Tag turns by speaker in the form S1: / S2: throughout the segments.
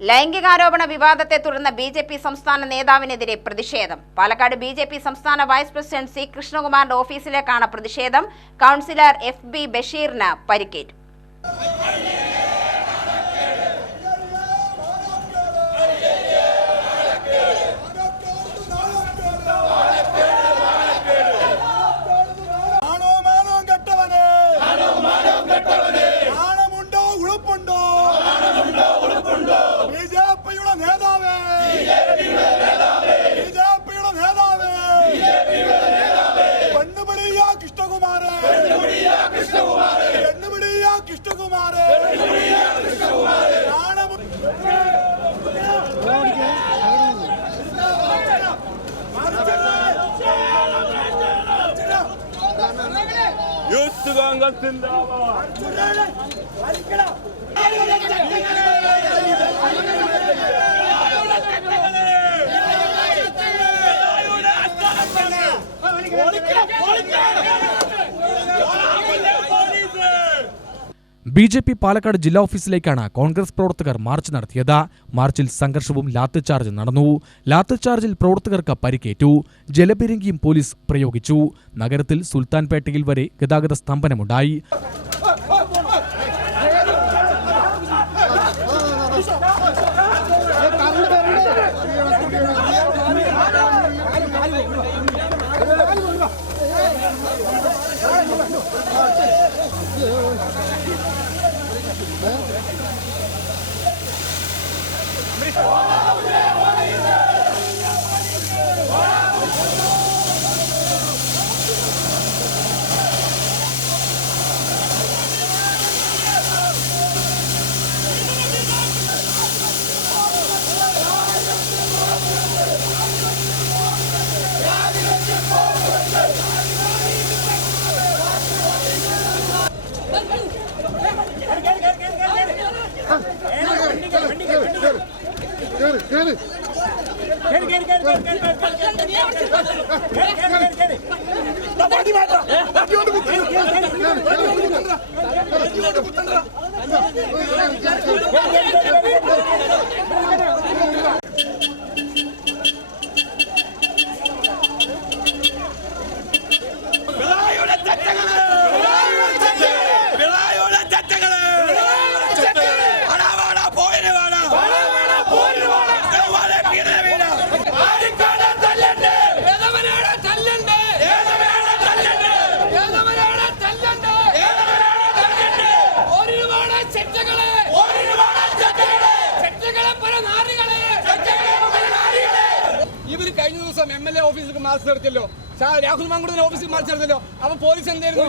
S1: ലൈംഗികാരോപണ വിവാദത്തെ തുടർന്ന് B J P സംസ്ഥാന നേതാവിനെതിരെ പ്രതിഷേധം. പാലക്കാട് ബി ജെ പി സംസ്ഥാന വൈസ് പ്രസിഡന്റ് സി കൃഷ്ണകുമാറിന്റെ ഓഫീസിലേക്കാണ് പ്രതിഷേധം. കൗൺസിലർ എഫ് ബി ബഷീറിന് പരിക്കേറ്റു
S2: ബിജെപിയുടെ നേതാവേ ബിജെപിയുടെ നേതാവേ കൃഷ്ണകുമാരേ നാണമു
S3: Youth Congress
S4: B J P Palakkad ജില്ലാ ഓഫീസിലേക്കാണ് കോൺഗ്രസ് പ്രവർത്തകർ മാർച്ച് നടത്തിയത്. മാർച്ചിൽ സംഘർഷവും ലാത്തിച്ചാർജ് നടന്നു. ലാത്തിച്ചാർജിൽ പ്രവർത്തകർക്ക് പരിക്കേറ്റു. ജലപിരങ്കിയും പോലീസ് പ്രയോഗിച്ചു. നഗരത്തിൽ സുൽത്താൻപേട്ടയിൽ വരെ ഗതാഗത സ്തംഭനമുണ്ടായി.
S3: 와. വിളായുടെ
S5: ദിവസം M L A office march നടത്തിയല്ലോ. Rahul മാങ്കുടിന്റെ ഓഫീസിൽ മാർച്ച് നടത്തിയല്ലോ. അപ്പൊ പോലീസ് എന്തായിരുന്നു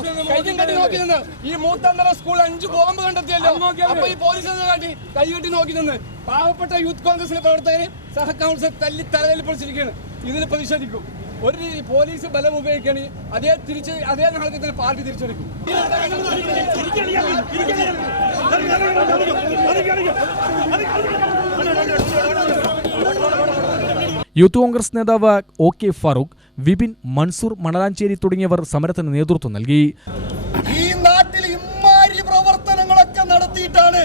S5: കെട്ടി നോക്കി നിന്ന്. ഈ മൂത്തന്തര സ്കൂൾ അഞ്ച് ബോംബ് കണ്ടെത്തിയല്ലോ. അപ്പൊ ഈ പോലീസ് എന്താ കാട്ടി? കൈകെട്ടി നോക്കി നിന്ന്. പാവപ്പെട്ട യൂത്ത് കോൺഗ്രസിലെ പ്രവർത്തകര് സഹ കൗൺസിൽ തല്ലി തലയിൽ പൊളിച്ചിരിക്കുകയാണ്. ഇതിൽ പ്രതിഷേധിക്കും. ഒരു രീതി പോലീസ് ബലം ഉപയോഗിക്കണി അതേ തിരിച്ച് അതേ നാളത്തെ തന്നെ പാർട്ടി തിരിച്ചെടുക്കും.
S4: യൂത്ത് കോൺഗ്രസ് നേതാവ് ഒ കെ ഫാറൂഖ് വിപിൻ മൻസൂർ മണലാഞ്ചേരി തുടങ്ങിയവർ സമരത്തിന് നേതൃത്വം നൽകി.
S2: ഈ നാട്ടിൽ ഇമ്മാരി പ്രവർത്തനങ്ങളൊക്കെ നടത്തിയിട്ടാണ്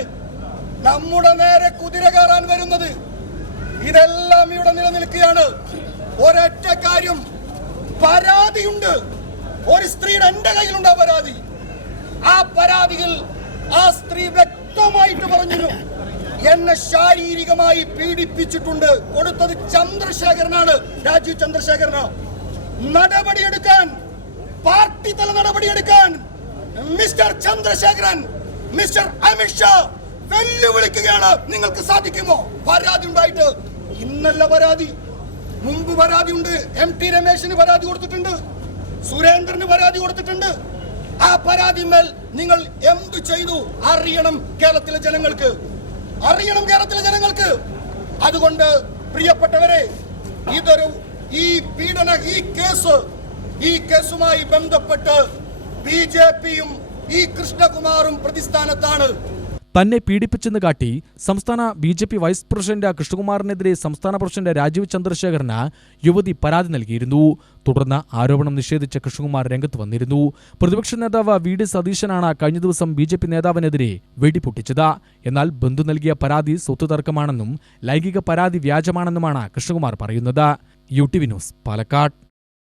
S2: നമ്മുടെ നേരെ കുതിര കയറാൻ വരുന്നത്. ഇതെല്ലാം ഇവിടെ നിലനിൽക്കുകയാണ്. ഒരൊറ്റ കാര്യം പരാതിയുണ്ട്. ഒരു സ്ത്രീയുടെ എന്റെ കയ്യിലുണ്ട് ആ പരാതി. ആ പരാതിയിൽ ആ സ്ത്രീ വ്യക്തമായിട്ട് പറഞ്ഞിരുന്നു എന്നെ ശാരീരികമായി പീഡിപ്പിച്ചിട്ടുണ്ട്. കൊടുത്തത് ചന്ദ്രശേഖരനാണ്. രാജീവ് ചന്ദ്രശേഖരന്. നടപടിയെടുക്കാൻ പാർട്ടി തല നടപടിയെടുക്കാൻ മിസ്റ്റർ ചന്ദ്രശേഖരൻ മിസ്റ്റർ അമിത്ഷാ വെല്ലുവിളിക്കുകയാണ്. നിങ്ങൾക്ക് സാധിക്കുമോ? പരാതി ഉണ്ടായിട്ട്. ഇന്നല്ല പരാതി. മുമ്പ് പരാതി ഉണ്ട്. എം ടി രമേശിന് പരാതി കൊടുത്തിട്ടുണ്ട്. സുരേന്ദ്രന് പരാതി കൊടുത്തിട്ടുണ്ട്. ആ പരാതിമേൽ നിങ്ങൾ എന്ത് ചെയ്തു? അറിയണം കേരളത്തിലെ ജനങ്ങൾക്ക്. അറിയണം കേരളത്തിലെ ജനങ്ങൾക്ക്. അതുകൊണ്ട് പ്രിയപ്പെട്ടവരെ ഇതൊരു ഈ പീഡന ഈ കേസ് ഈ കേസുമായി ബന്ധപ്പെട്ട് ബി ജെ പിയും ഈ കൃഷ്ണകുമാറും പ്രതിസ്ഥാനത്താണ്
S4: തന്നെ പീഡിപ്പിച്ചെന്ന് കാട്ടി സംസ്ഥാന B J P vice president കൃഷ്ണകുമാറിനെതിരെ സംസ്ഥാന പ്രസിഡന്റ് രാജീവ് ചന്ദ്രശേഖരന് യുവതി പരാതി നൽകിയിരുന്നു. തുടർന്ന് ആരോപണം നിഷേധിച്ച കൃഷ്ണകുമാർ രംഗത്ത് വന്നിരുന്നു. പ്രതിപക്ഷ നേതാവ് വി ഡി സതീശനാണ് കഴിഞ്ഞ ദിവസം ബി ജെ പി നേതാവിനെതിരെ വെടിപൊട്ടിച്ചത്. എന്നാൽ ബന്ധു നൽകിയ പരാതി സ്വത്ത് തർക്കമാണെന്നും ലൈംഗിക പരാതി വ്യാജമാണെന്നുമാണ് കൃഷ്ണകുമാർ പറയുന്നത്. U T V news Palakkad.